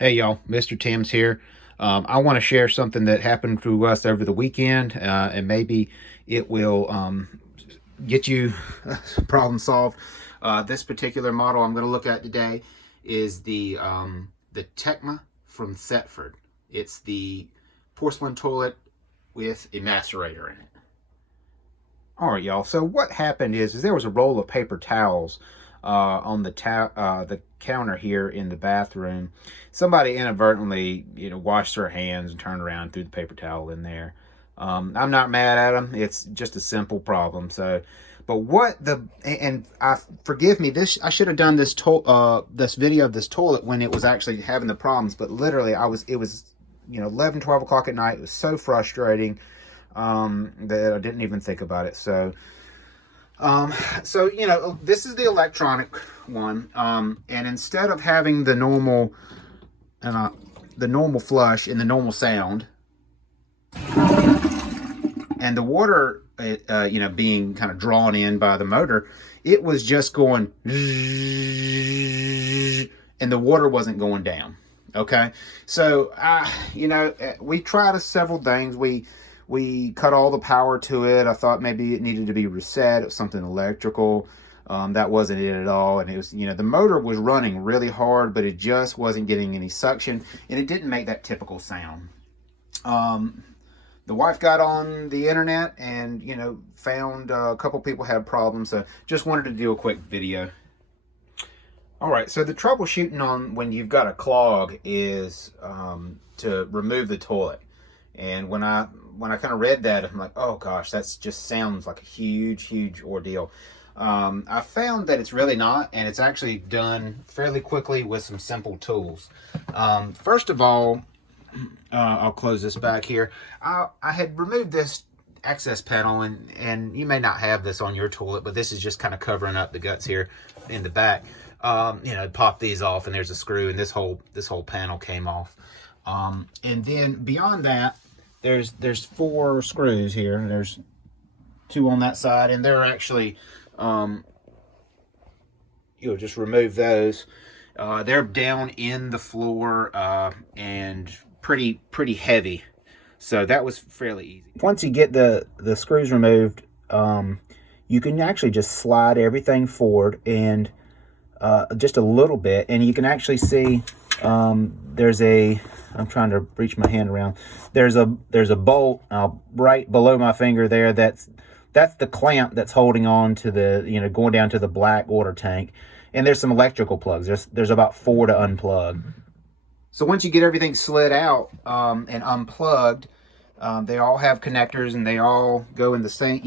Hey y'all, Mr. Tim's here. I want to share something that happened to us over the weekend, and maybe it will get you problem solved. This particular model I'm going to look at today is the Tecma from Thetford. It's the porcelain toilet with a macerator in it. All right, y'all. So what happened is there was a roll of paper towels on the counter here in the bathroom. Somebody inadvertently, washed their hands and turned around and threw the paper towel in there. I'm not mad at them. It's just a simple problem. So, but forgive me. I should have done this video of this toilet when it was actually having the problems. But literally, it was 11, 12 o'clock at night. It was so frustrating that I didn't even think about it. So this is the electronic one, and instead of having the normal flush and the normal sound, and the water being kind of drawn in by the motor, it was just going and the water wasn't going down. Okay, so we tried several things. We cut all the power to it. I thought maybe it needed to be reset. It was something electrical. That wasn't it at all. And it was, the motor was running really hard, but it just wasn't getting any suction, and it didn't make that typical sound. The wife got on the internet and, found a couple people had problems. So just wanted to do a quick video. All right, so the troubleshooting on when you've got a clog is to remove the toilet. And when I kind of read that, I'm like, oh gosh, that just sounds like a huge ordeal. I found that it's really not, and it's actually done fairly quickly with some simple tools. First of all, I'll close this back here. I had removed this access panel, and you may not have this on your toilet, but this is just kind of covering up the guts here in the back. Pop these off, and there's a screw, and this whole panel came off. And then beyond that, there's 4 screws here. There's 2 on that side, and they're actually you'll just remove those. They're down in the floor and pretty heavy, so that was fairly easy. Once you get the screws removed, you can actually just slide everything forward and just a little bit, and you can actually see I'm trying to reach my hand around. There's a bolt right below my finger there. That's the clamp that's holding on to the going down to the black water tank. And there's some electrical plugs. There's about 4 to unplug. So once you get everything slid out and unplugged, they all have connectors, and they all go in the same,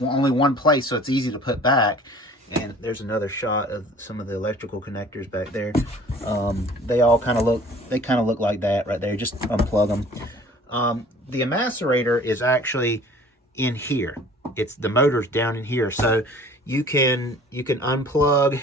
only one place, so it's easy to put back. And there's another shot of some of the electrical connectors back there. They all kind of look like that right there. Just unplug them. The macerator is actually in here. The motor's down in here, so you can unplug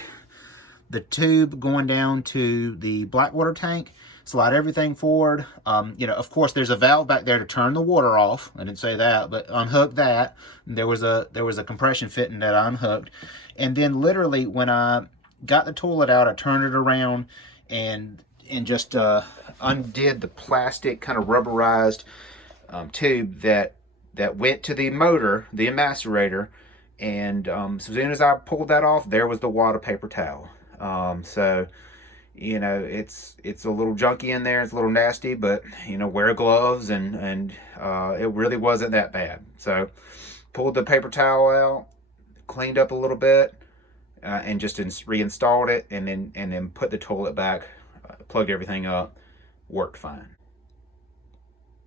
the tube going down to the black water tank, slide everything forward. Of course, there's a valve back there to turn the water off. I didn't say that, but unhook that. There was a compression fitting that I unhooked. And then literally when I got the toilet out, I turned it around and just undid the plastic kind of rubberized tube that went to the motor, the macerator. And so as soon as I pulled that off, there was the water paper towel. So it's a little junky in there. It's a little nasty, but wear gloves, and it really wasn't that bad. So pulled the paper towel out, cleaned up a little bit, and just reinstalled it, and then put the toilet back, plugged everything up, worked fine.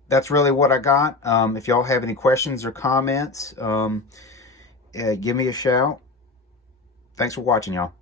That's really what I got. If y'all have any questions or comments, give me a shout. Thanks for watching, y'all.